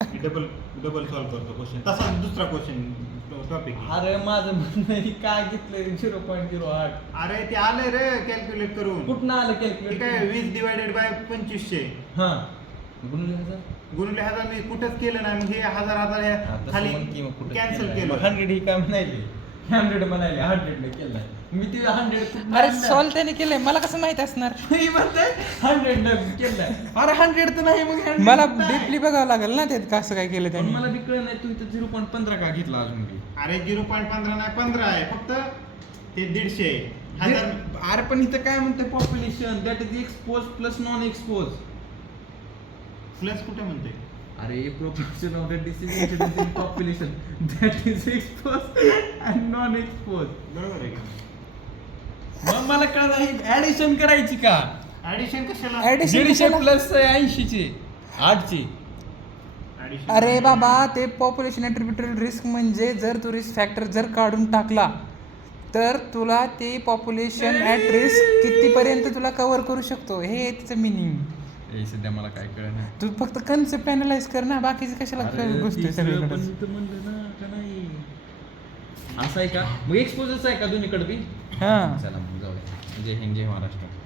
Double double solve करतो question तसा दुसरा क्वेश्चन टॉपिक अरे माझं म्हणणं आहे, काय घेतलंय 0.08? अरे ते आलंय रे कॅल्क्युलेट करून कुठनं आलं ते कॅल्क्युलेट? काय 20 डिवायडेड बाय 2500 हा गुणले हजार. गुणिले 1000 मी कुठंच केलं नाही मग हे हजार हजार हा, हे तसं खाली म्हण की मग कुठं कॅन्सल केलंय. मग केलं 100 ही काय म्हणायले, 100 म्हणायले, 100 ने केलंय. मी ते 100 कुठनं अरे आणलं? सॉल्व त्याने केलंय मला कसं माहित असणार. मी म्हणते 100 ने केलंय. अरे 100 तर नाही मग 100 मला नाही. डीपली बघावं लागेल ना ते कसं काय केलं पण मला त्याने. बी कळ नाही तू इथं 0.15 का घेतला अजून बी. अरे 0.15 नाही 15 आहे फक्त ते 150 हजार अरे पण इथं काय म्हणते population that is expose plus non expose. Plus कुठे म्हणते अरे proportion of the disease incidence in population that is exposed and non exposed. बरोबर आहे का मग मला कळलं ऍडिशन करायची का? ऍडिशन कशाला Addition 150 कशाला? प्लस 80 चे 8 चे. Addition अरे बाबा ते पॉप्युलेशन अट्रिब्युटरी रिस्क म्हणजे जर तू रिस्क फॅक्टर जर काढून टाकला तर तुला ते पॉप्युलेशन ॲट रिस्क कितीपर्यंत तुला कव्हर करू शकतो हे त्याचं मिनिंग. हे सध्या मला काय कळलं नाही. तू फक्त कन्सेप्ट अनालाइज कर ना बाकीचं कशाला गोष्टी सगळीकडे. पण इथं म्हणलं ना का नाही असं आहे का? मग एक्सपोजच आहे का दोन्हीकडे बी? हां चला मग जाऊया. जय हिंद जय महाराष्ट्र.